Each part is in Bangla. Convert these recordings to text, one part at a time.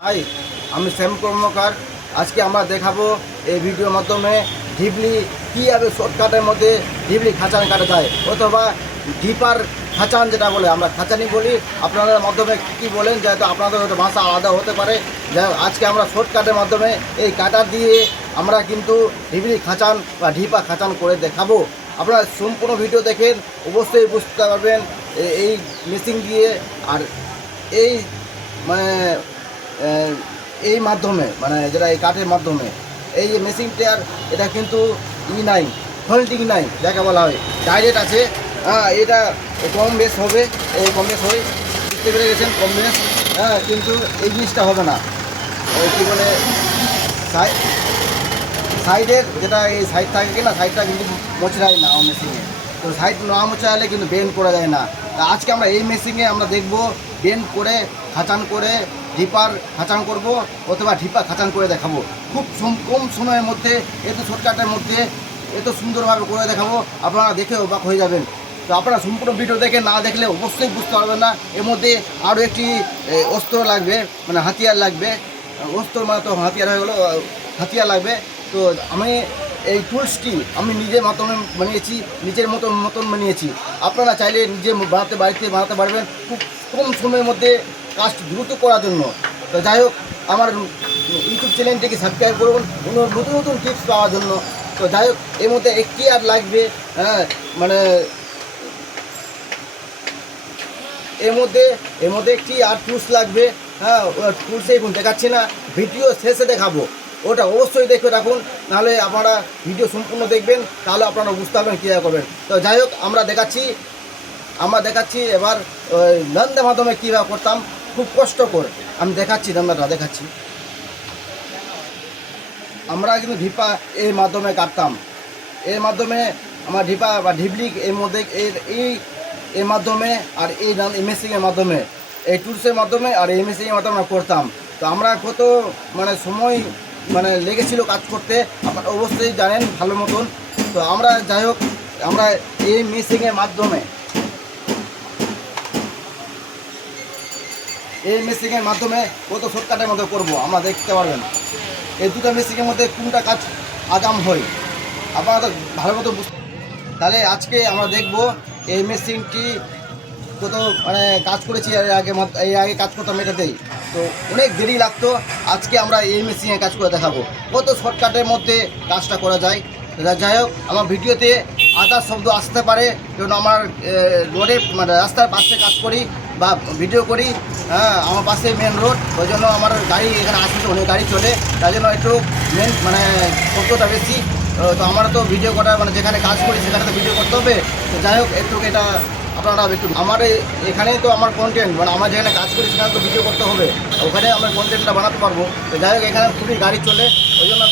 হাই আমি শ্যাম কর্মকার। আজকে আমরা দেখাবো এই ভিডিওর মাধ্যমে ঢিবলি কীভাবে শর্টকাটের মধ্যে ঢিবলি খাঁচান কাটা যায়, অথবা ডিপার খাঁচান যেটা বলে, আমরা খাঁচানি বলি। আপনাদের মাধ্যমে কী বলেন, যেহেতু আপনাদের হয়তো ভাষা আলাদা হতে পারে। আজকে আমরা শর্টকাটের মাধ্যমে এই কাটার দিয়ে আমরা কিন্তু ঢিবলি খাঁচান বা ঢিপা খাঁচান করে দেখাবো। আপনারা সম্পূর্ণ ভিডিও দেখেন, অবশ্যই বুঝতে পারবেন এই মেশিন দিয়ে আর এই মানে এই মাধ্যমে মানে যেটা এই কাঠের মাধ্যমে, এই যে মেশিনটার এটা কিন্তু ই নাই হোল্ডিং নাই, যাকে বলা হয়। ডাইরেক্ট আছে হ্যাঁ এটা কম বেশ হবে, এই কম বেশ হয় বুঝতে পেরে গেছেন, কম বেশ হ্যাঁ কিন্তু এই জিনিসটা হবে না। ওই কী বলে সাই- সাইডের যেটা এই সাইড থাকে কিনা সাইডটা কিন্তু মোচড়ায় না ও মেশিনে তো সাইড না মোচড়ালে কিন্তু বেন্ড করা যায় না। তা আজকে আমরা এই মেশিনে আমরা দেখব বেন্ড করে খাঁচান করে, ঢিপার খাঁচান করব অথবা ঢিপা খাঁচান করে দেখাবো। খুব কম সময়ের মধ্যে, এত শর্টকাটের মধ্যে, এত সুন্দরভাবে করে দেখাবো, আপনারা দেখে অবাক হয়ে যাবেন। তো আপনারা সম্পূর্ণ ভিডিও দেখে না দেখলে অবশ্যই বুঝতে পারবেন না। এর মধ্যে আরও একটি অস্ত্র লাগবে মানে হাতিয়ার লাগবে। অস্ত্র মানে তো হাতিয়ার হয়ে গেলো হাতিয়ার লাগবে। তো আমি এই টুলসটি আমি নিজের মতন বানিয়েছি, নিজের মতন মতন বানিয়েছি। আপনারা চাইলে নিজে বানাতে, বাড়িতে বানাতে পারবেন। খুব কম সময়ের মধ্যে কাজটি দ্রুত করার জন্য। তো যাই হোক, আমার ইউটিউব চ্যানেলটিকে সাবস্ক্রাইব করুন কোনো নতুন নতুন টিপস পাওয়ার জন্য। তো যাই হোক, এর মধ্যে একটি আর লাগবে হ্যাঁ মানে এর মধ্যে এর মধ্যে একটি আর টুলস লাগবে হ্যাঁ টুলসে এখন দেখাচ্ছি না ভিডিও শেষে দেখাবো। ওটা অবশ্যই দেখে রাখুন, নাহলে আপনারা ভিডিও সম্পূর্ণ দেখবেন, তাহলে আপনারা বুঝতে পারবেন কীভাবে করবেন। তো যাই হোক, আমরা দেখাচ্ছি আমরা দেখাচ্ছি এবার, ওই নন্দে মাধ্যমে কীভাবে করতাম। খুব কষ্ট করে। আমি দেখাচ্ছি নন্দাটা দেখাচ্ছি। আমরা কিন্তু ঢিপা এর মাধ্যমে কাটতাম। এর মাধ্যমে আমার ঢিপা বা ঢিবলি এর মধ্যে এর, এই, এর মাধ্যমে আর এই এমএসিংয়ের মাধ্যমে, এই টুলসের মাধ্যমে আর এমএসিংয়ের মাধ্যমে আমরা করতাম। তো আমরা কত মানে সময় মানে লেগেছিল কাজ করতে, আপনারা অবশ্যই জানেন ভালো মতন। তো আমরা যাই হোক, আমরা এই মেশিংয়ের মাধ্যমে এই মেশিংয়ের মাধ্যমে কত শর্টকাটের মধ্যে করব, আমরা দেখতে পারবেন। এই দুটো মেশিনের মধ্যে কোনটা কাজ আগাম হয়, আপনারা তো ভালো মতো তাহলে আজকে আমরা দেখব এই মেশিনটি কত মানে কাজ করেছি, এর আগে এই আগে কাজ করতাম এটাতেই। তো অনেক দেরি লাগতো, আজকে আমরা এই মেশিনে কাজ করে দেখাবো। কত শর্টকাটের মধ্যে কাজটা করা যায়। যাই হোক, আমার ভিডিওতে আদার শব্দ আসতে পারে কারণ আমার রোডে মানে রাস্তার পাশে কাজ করি। বা ভিডিও করি হ্যাঁ আমার পাশে মেন রোড ওই জন্য আমার গাড়ি এখানে আসতে অনেক গাড়ি চলে তাই জন্য একটু মেন মানে শব্দটা বেশি। তো আমার তো ভিডিও করা মানে যেখানে কাজ করি, সেখানে তো ভিডিও করতে হবে। তো যাই হোক, একটু এটা আপনারা একটু, আমার এখানেই তো আমার কন্টেন্ট মানে আমার যেখানে কাজ করি, সেখানে তো ভিডিও করতে হবে। ওখানে আমার কন্টেন্টটা বানাতে পারব। তো যাই হোক, এখানে খুবই গাড়ি চলে, ওই জন্য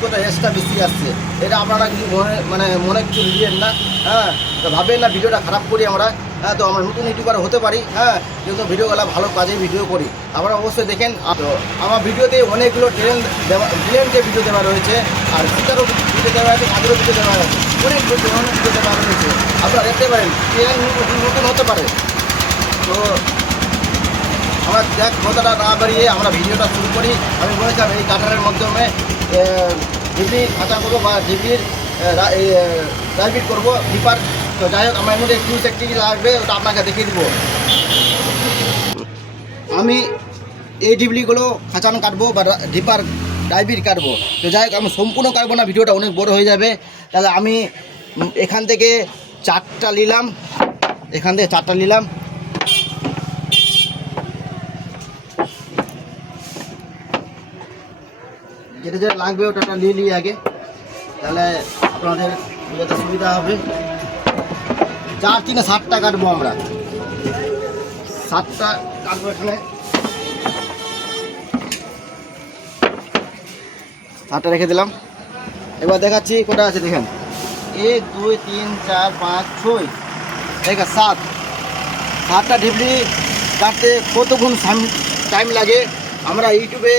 গাড়ি এক্সট্রা বেশি আসছে। এটা আপনারা কিছু মনে মানে মনে কিছু নিবেন না হ্যাঁ? তো ভাবেন না, ভিডিওটা খারাপ করি আমরা হ্যাঁ? তো আমরা নতুন ইউটিউবার হতে পারি হ্যাঁ? কিন্তু ভিডিওগুলো ভালো কাজে ভিডিও করি। আপনারা অবশ্যই দেখেন তো আমার ভিডিওতে অনেকগুলো ট্রেন দেওয়া ট্রেনকে ভিডিও দেওয়া রয়েছে, আর শিকারও ভিডিও দেওয়া আছে, কাজেরও ভিডিও দেওয়া আছে। অনেক অনেক ভিডিও দেওয়া রয়েছে। আপনারা দেখতে পারেন ট্রেন নতুন নতুন হতে পারে। তো আমরা দেখ কথাটা না বাড়িয়ে আমরা ভিডিওটা শুরু করি। আমি বলেছিলাম এই কাটারের মাধ্যমে ডিবি খাঁচা করব বা ডিবির রাইবিট করব, ডিপার তো যাই হোক, আমার মধ্যে টুলস একটি লাগবে, ওটা আপনাকে দেখিয়ে দিব। আমি এই ডিবলিগুলো খাঁচানো কাটবো বা ডিপার ডাইবিট কাটবো। তো যাই হোক, আমি সম্পূর্ণ কাটবো না, ভিডিওটা অনেক বড় হয়ে যাবে। তাহলে আমি এখান থেকে চারটা নিলাম। এখান থেকে চারটা নিলাম। যেটা যেটা লাগবে ওটা নিয়ে নিই আগে। তাহলে আপনাদের বোঝাতে সুবিধা হবে। চার তিনে সাতটা কাটবো আমরা। সাতটা কাটবো এখানে। সাতটা রেখে দিলাম। এবার দেখাচ্ছি কোটা আছে দেখেন। এক, দুই, তিন, চার, পাঁচ, ছয়। দেখা সাত। সাতটা ঢিবলি কাটতে কতক্ষণ টাইম লাগে? আমরা ইউটিউবে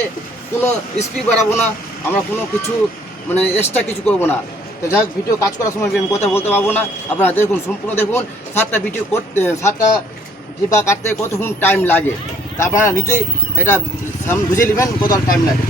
কোনো স্পিড বাড়াবো না, আমরা কোনো কিছু মানে এক্সট্রা কিছু করব না। তো যাই ভিডিও কাজ করার সময় আমি কথা বলতে পারব না। আপনারা দেখুন, সম্পূর্ণ দেখুন, সাতটা ভিডিও করতে, সাতটা ডিবা কাটতে কতক্ষণ টাইম লাগে? তা আপনারা নিজেই এটা বুঝে নেবেন কত টাইম লাগে।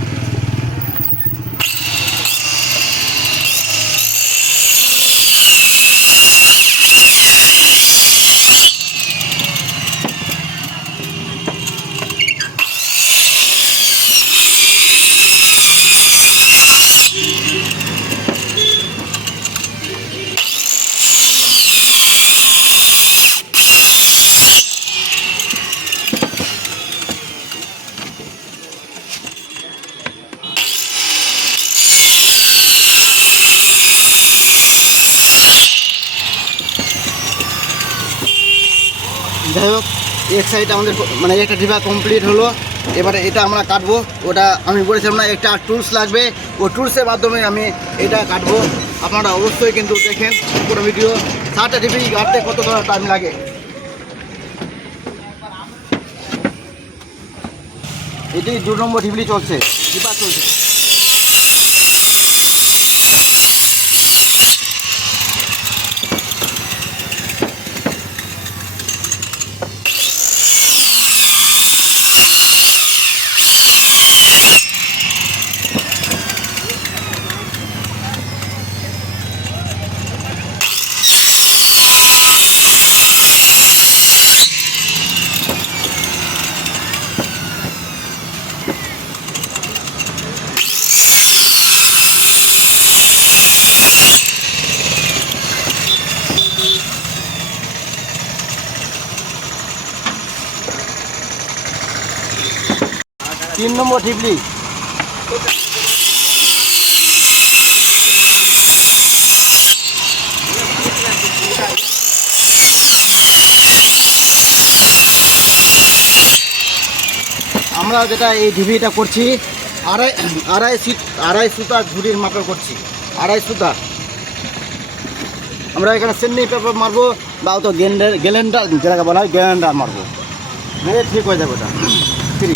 এক সাইড আমাদের মানে একটা ডিবা কমপ্লিট হলো। এবারে এটা আমরা কাটবো। ওটা আমি বলেছিলাম না, একটা টুলস লাগবে। ও টুলসের মাধ্যমে আমি এটা কাটবো। আপনারা অবশ্যই কিন্তু দেখেন পুরো ভিডিও সাতটা ডিবি কাটতে কত টাইম লাগে। এটি দু নম্বর ঢিবলি চলছে। ডিবা চলছে। তিন নম্বর ঢিবলি আমরা যেটা এই ঢিবিটা করছি, আড়াই আড়াই সিট, আড়াই সুতা ঝুড়ির মাপে করছি, আড়াই সুতা। আমরা এখানে চেন্নাই পেপার মারবো, বা তো গেন্ডার গ্যালেন্ডার যেটাকে বলা হয় গ্যালেন্ডার মারবো। মেরে ঠিক হয়ে যাবে ওটা। ফ্রি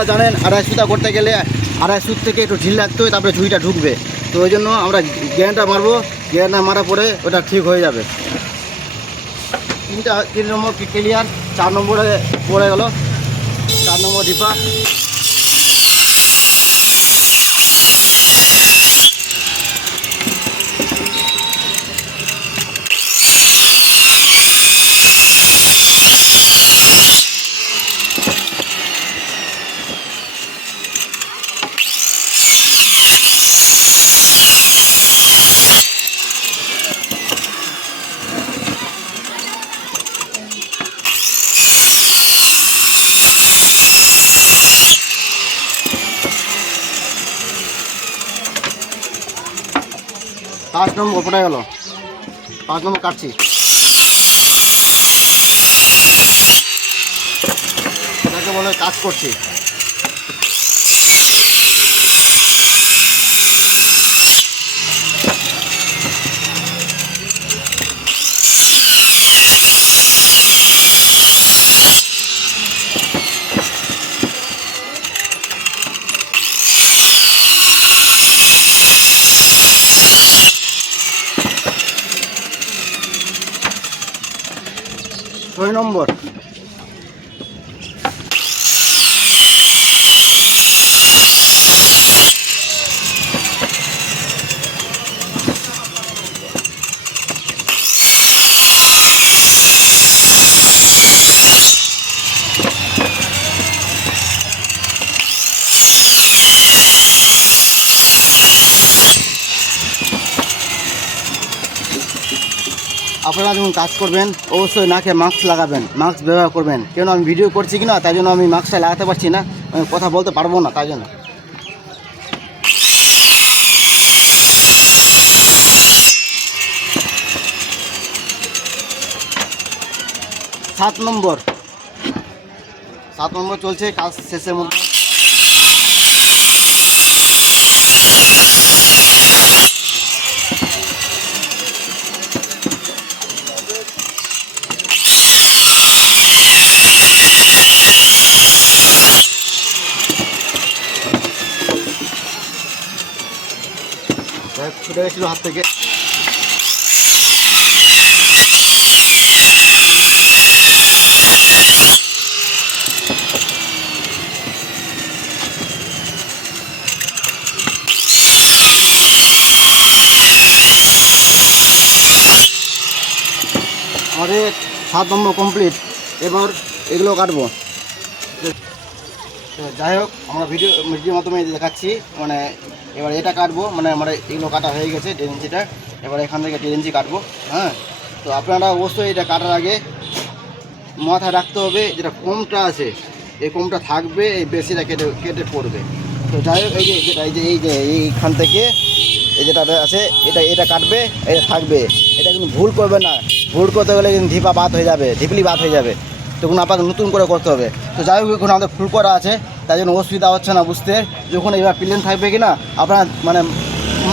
আপনারা জানেন, আড়াই সুতা করতে গেলে আড়াই সুত থেকে একটু ঢিল রাখতে হয়, তারপরে ঝুঁইটা ঢুকবে। তো ওই জন্য আমরা গ্যানটা মারবো গ্যানটা মারা পরে ওটা ঠিক হয়ে যাবে। তিনটা, তিন নম্বর ক্লিয়ার চার নম্বরে পড়ে গেল, চার নম্বর ডিপা পড়ে গেল। পাঁচ নম্বর কাটছি। এটাকে বলে কাজ করছি ছয় নম্বর আপনারা যখন কাজ করবেন, অবশ্যই নাকে মাস্ক লাগাবেন মাস্ক ব্যবহার করবেন। কেন আমি ভিডিও করছি কি না তাই জন্য আমি মাস্কটা লাগাতে পারছি না, আমি কথা বলতে পারব না তাই জন্য। সাত নম্বর। সাত নম্বর চলছে, কাজ শেষের মধ্যে। ছুটে গেছিল হাত থেকে। আমাদের সাত নম্বর কমপ্লিট এবার এগুলো কাটবো। যাই হোক, আমরা ভিডিও ভিডিওর মাধ্যমে দেখাচ্ছি। মানে এবার এটা কাটবো মানে আমার এগুলো কাটা হয়ে গেছে, দেড় ইঞ্চিটা। এবার এখান থেকে দেড় ইঞ্চি কাটবো হ্যাঁ? তো আপনারা অবশ্যই এটা কাটার আগে মাথায় রাখতে হবে, যেটা কমটা আছে, এই কমটা থাকবে, এই বেশিটা কেটে কেটে পড়বে। তো যাই হোক, এই যে যেটা এই যে এই যে, এইখান থেকে এই যেটা আছে, এটা এটা কাটবে এটা থাকবে। এটা কিন্তু ভুল করবে না। ভুল করতে গেলে কিন্তু ধিপা বাদ হয়ে যাবে ধিপলি বাদ হয়ে যাবে। তখন আপনাকে নতুন করে করতে হবে। তো যাই হোক, এখন আমাদের ফুল করা আছে। তাই জন্য অসুবিধা হচ্ছে না বুঝতে। যখন এবার প্লেন থাকবে কি না আপনার মানে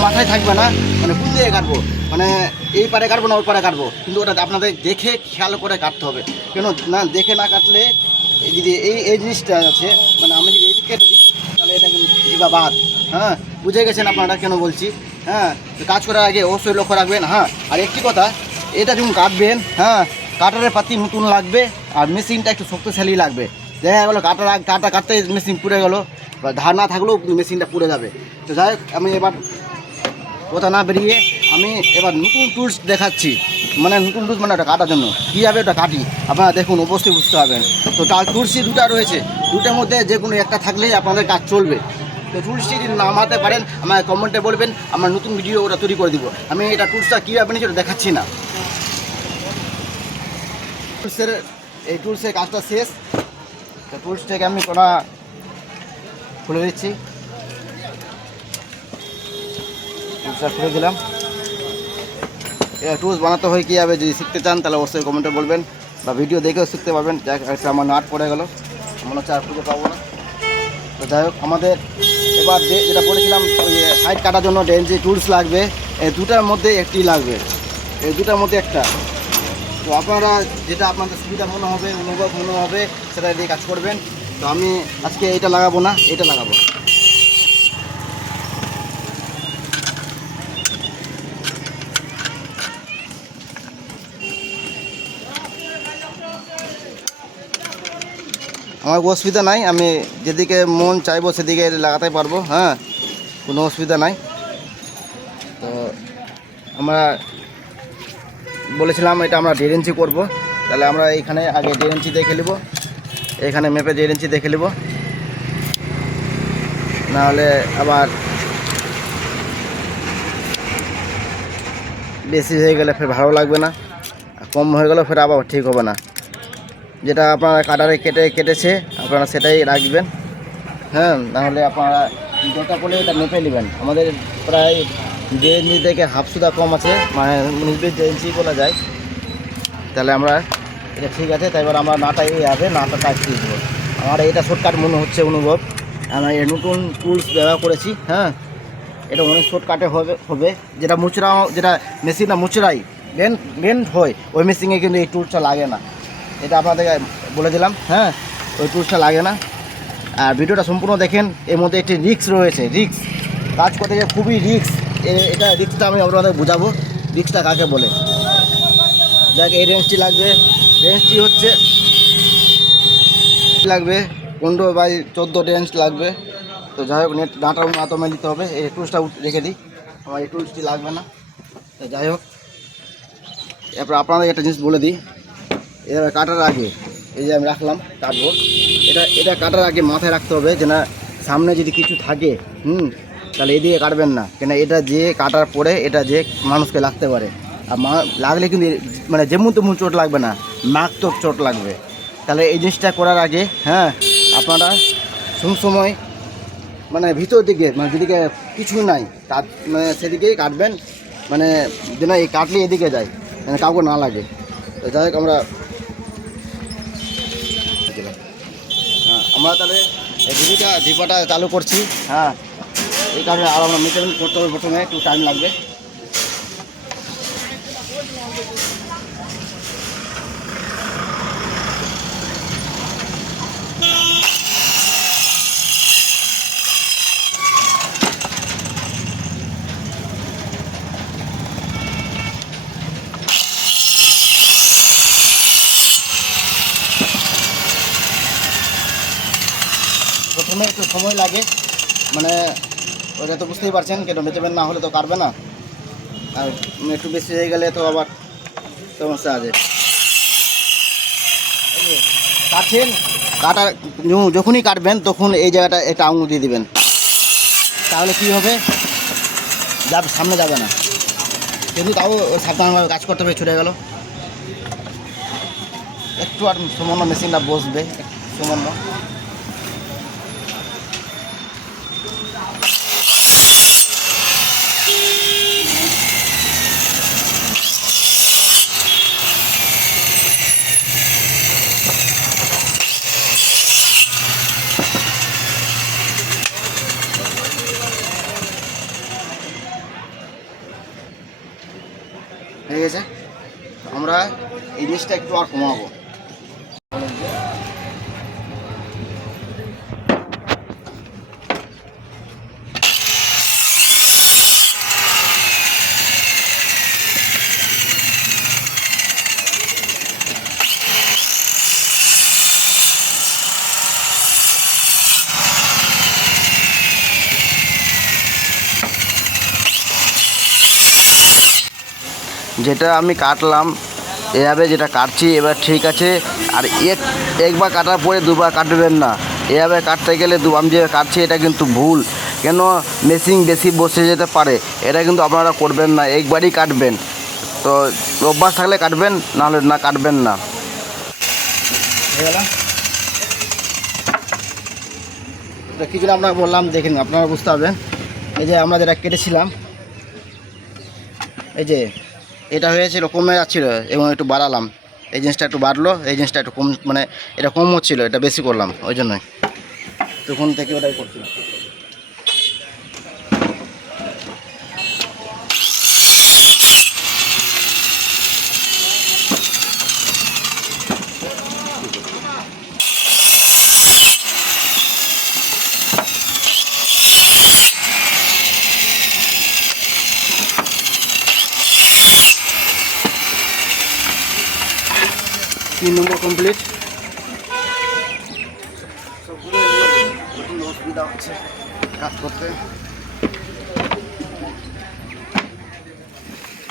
মাথায় থাকবে না মানে দিকে কাটবো। মানে এই পারে কাটবো না ওই পারে কাটবো। কিন্তু ওটা আপনাদের দেখে খেয়াল করে কাটতে হবে। কেন না, দেখে না কাটলে এই যদি এই এই জিনিসটা আছে মানে আমি যদি এই দিক কেটে দিই তাহলে এটা কিন্তু এবার বাদ। হ্যাঁ বুঝে গেছেন আপনারা কেন বলছি? হ্যাঁ কাজ করার আগে অবশ্যই লক্ষ্য রাখবেন। হ্যাঁ আর একটি কথা, এটা যখন কাটবেন হ্যাঁ কাটারের পাতি নতুন লাগবে, আর মেশিনটা একটু শক্তিশালী লাগবে। দেখা গেলো, কাটা কাটা কাটতে মেশিন পুড়ে গেলো। বা ধার না থাকলেও মেশিনটা পুড়ে যাবে। তো যাই আমি এবার কথা না বেরিয়ে আমি এবার নতুন টুলস দেখাচ্ছি। মানে নতুন টুলস মানে ওটা কাটার জন্য। কীভাবে ওটা কাটি? আপনারা দেখুন, অবশ্যই বুঝতে পারবেন। তো তার টুলসই দুটো রয়েছে। দুটোর মধ্যে যে কোনো একটা থাকলেই আপনাদের কাজ চলবে। তো টুলসটি যদি নামাতে পারেন আমার কমেন্টে বলবেন, আমার নতুন ভিডিও ওটা তৈরি করে দিব। আমি এটা টুলসটা কীভাবে নিচ্ছি ওটা দেখাচ্ছি না। টুলসের এই টুলসের কাজটা শেষ। তো আমি কোনা খুলে দিচ্ছি। টুলসটা খুলে দিলাম। টুলস বানাতে হয় কীভাবে? যদি শিখতে চান, তাহলে অবশ্যই কমেন্টে বলবেন বা ভিডিও দেখেও শিখতে পারবেন। আমার নাট পড়ে গেল। মনে হচ্ছে আর খুঁজে পাবো না। তো যাই হোক, আমাদের এবার যে- যেটা বলেছিলাম, ওই সাইড কাটার জন্য ডেন্সি টুলস লাগবে এই দুটার মধ্যে একটি লাগবে। এই দুটার মধ্যে একটা। তো আপনারা যেটা আপনাদের সুবিধা মনে হবে, অনুভব মনে হবে, সেটা দিয়ে কাজ করবেন। তো আমি আজকে এটা লাগাবো না, এটা লাগাবো। আমার অসুবিধা নাই, আমি যেদিকে মন চাইব সেদিকে লাগাতে পারব হ্যাঁ? কোনো অসুবিধা নাই। তো আমরা বলেছিলাম এটা আমরা দেড় ইঞ্চি করব। তাহলে আমরা এখানে আগে দেড় ইঞ্চি দেখে নেব। এখানে মেপে দেড় ইঞ্চি দেখে নেব। নাহলে আবার বেশি হয়ে গেলে ফের ভালো লাগবে না। কম হয়ে গেলে ফের আবার ঠিক হবে না। যেটা আপনারা কাটারে কেটে কেটেছে, আপনারা সেটাই রাখবেন। হ্যাঁ নাহলে আপনারা দরকার পড়লে এটা মেপে নেবেন। আমাদের প্রায় দেড় ইঞ্চি থেকে হাফ সুদা কম আছে মানে নির্বিষ দেড় ইঞ্চি বলা যায়। তাহলে আমরা, এটা ঠিক আছে, তাই এবার আমরা নাটা এই হবে নাটা টাইট দিয়ে আমার এটা শর্টকাট মনে হচ্ছে অনুভব। আমরা এই নতুন টুলস ব্যবহার করেছি হ্যাঁ? এটা অনেক শর্টকাটে হবে হবে। যেটা মুচড়া, যেটা মেশিনটা মুচড়াই মেন মেন হয়, ওই মেশিনে কিন্তু এই টুলসটা লাগে না। এটা আপনাদেরকে বলে দিলাম হ্যাঁ? ওই টুলসটা লাগে না। আর ভিডিওটা সম্পূর্ণ দেখেন, এর মধ্যে একটি রিক্স রয়েছে রিক্স কাজ করতে গিয়ে খুবই রিক্স এটা রিক্সটা আমি আপনাদের বোঝাবো। রিক্সটা কাকে বলে? যাক, এই রেঞ্জটি লাগবে। রেঞ্জটি হচ্ছে লাগবে পনেরো বাই চোদ্দ রেঞ্জ লাগবে। তো যাই হোক নেট ডাটা মাতমে নিতে হবে। এই টুলসটা রেখে দিই। আমার এই টুলসটি লাগবে না। তো যাই হোক, এরপর আপনাদের একটা জিনিস বলে দিই। এবার কাটার আগে, এই যে আমি রাখলাম কাটবো এটা এটা কাটার আগে মাথায় রাখতে হবে যে না, সামনে যদি কিছু থাকে, হুম তাহলে এদিকে কাটবেন না। কেন এটা যে কাটার পরে এটা যে মানুষকে লাগতে পারে। আর মা লাগলে কিন্তু মানে যেমন তেমন চোট লাগবে না মারাত্মক চোট লাগবে। তাহলে এই জিনিসটা করার আগে হ্যাঁ আপনারা সবসময় মানে ভিতর দিকে মানে যেদিকে কিছু নাই তার মানে সেদিকেই কাটবেন। মানে যেন এই কাটলে এদিকে যায় মানে কাউকে না লাগে। তো যাই হোক আমরা হ্যাঁ, আমরা তাহলে এই ডিবিটা ডিবাটা চালু করছি। হ্যাঁ। এই কারণে আর আমরা মেনটেন করতে হবে প্রথমে, একটু টাইম লাগবে। প্রথমে একটু সময় লাগে মানে ওটা তো বুঝতেই পারছেন কেন মেজারমেন্ট না হলে তো কাটবে না। আর একটু বেশি হয়ে গেলে তো আবার সমস্যা আছে। কাটছেন? কাটা যখনই কাটবেন তখন এই জায়গাটা একটা আঙুল দিয়ে দিবেন। তাহলে কি হবে? যাবে, সামনে যাবে না। কিন্তু তাও সাবধানভাবে কাজ করতে হবে, ছুটে গেল। একটু আর সামান্য মেশিনটা বসবে, সামান্য হয়ে গেছে আমরা এই একটু আর কমাবো। যেটা আমি কাটলাম এভাবে যেটা কাটছি, এবার ঠিক আছে। আর এক একবার কাটার পরে দুবার কাটবেন না। এভাবে কাটতে গেলে দু, আমি যে কাটছি, এটা কিন্তু ভুল। কেন? মেশিন বেশি বসে যেতে পারে। এটা কিন্তু আপনারা করবেন না। একবারই কাটবেন। তো অভ্যাস থাকলে কাটবেন, নাহলে না কাটবেন না। কিছু আপনাকে বললাম, দেখেন, আপনারা বুঝতে পারবেন। এই যে আমরা যেটা কেটেছিলাম, এই যে এটা হয়েছিল, কমে যাচ্ছিল এবং একটু বাড়ালাম। এই জিনিসটা একটু বাড়লো, এই জিনিসটা একটু কম মানে এটা কম হচ্ছিল, এটা বেশি করলাম, ওই জন্যই। তখন থেকে ওটাই করছিলাম।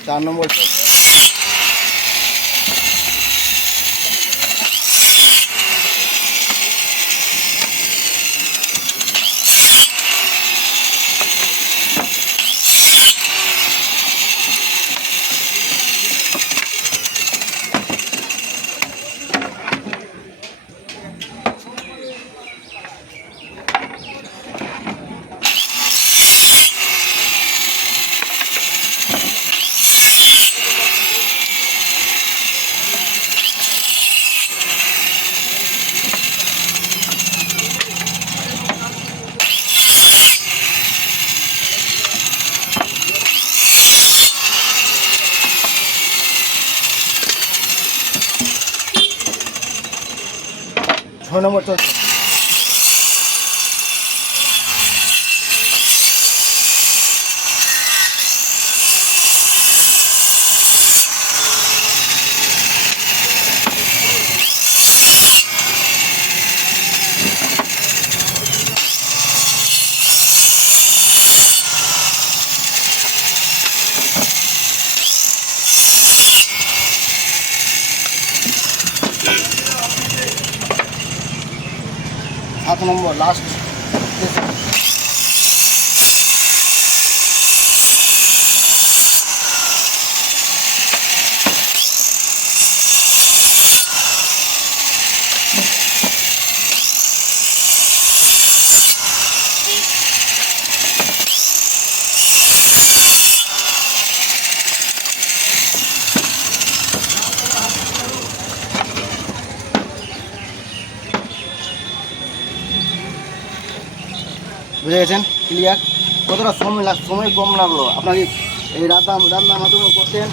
চার নম্বর চলছে। ছয় নম্বর চলছে সাত নম্বর লাস্ট বুঝে গেছেন? ক্লিয়ার কতটা সময় লাগ সময় কম লাগল? আপনাকে এই রান্না রান্নার মাধ্যমে করতেন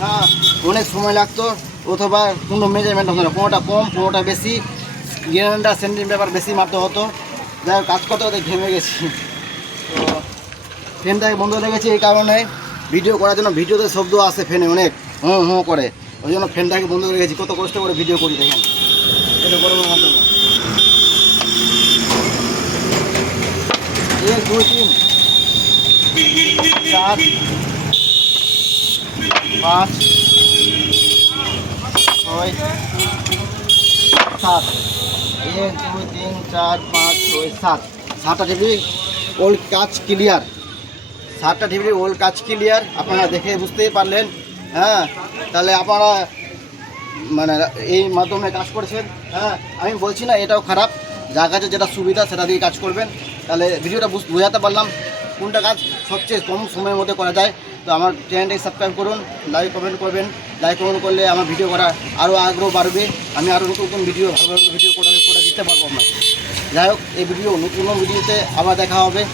হ্যাঁ অনেক সময় লাগতো। অথবা কোনো মেজারমেন্ট হতো না। কোনোটা কম কোনোটা বেশি। গ্যারান্ডার সেন্টিম ব্যাপার বেশি মারতে হতো। যাই হোক, কাজ করতে করতে ঘেমে গেছি। তো ফ্যানটাকে বন্ধ রেখেছি এই কারণে। ভিডিও করার জন্য ভিডিওতে শব্দ আসে ফ্যানে অনেক। হুঁ হুঁ করে। ওই জন্য ফ্যানটাকে বন্ধ রেখেছি। কত কষ্ট করে ভিডিও করি দেখেন। এটা গরমের মাধ্যমে। এক দুই তিন চার পাঁচ ছয় সাত এক দুই তিন চার পাঁচ ছয় সাত সাতটা টিভি ওল্ড কাজ ক্লিয়ার সাতটা টিভির ওল্ড কাজ ক্লিয়ার আপনারা দেখে বুঝতেই পারলেন হ্যাঁ তাহলে আপনারা মানে এই মাধ্যমে কাজ করছেন হ্যাঁ আমি বলছি না এটাও খারাপ যার কাছে যেটা সুবিধা সেটা দিয়ে কাজ করবেন তাহলে ভিডিওটা বুঝ- বোঝাতে পারলাম কোনটা কাজ সবচেয়ে কম সময়ের মধ্যে করা যায়। তো আমার চ্যানেলটাকে সাবস্ক্রাইব করুন লাইক কমেন্ট করবেন। লাইক কমেন্ট করলে আমার ভিডিও করা আরও আগ্রহ বাড়বে। আমি আরও নতুন নতুন ভিডিও ভালো ভালো ভিডিও করে দিতে পারব আপনাকে। যাই হোক, এই ভিডিও নতুন ভিডিওতে আবার দেখা হবে।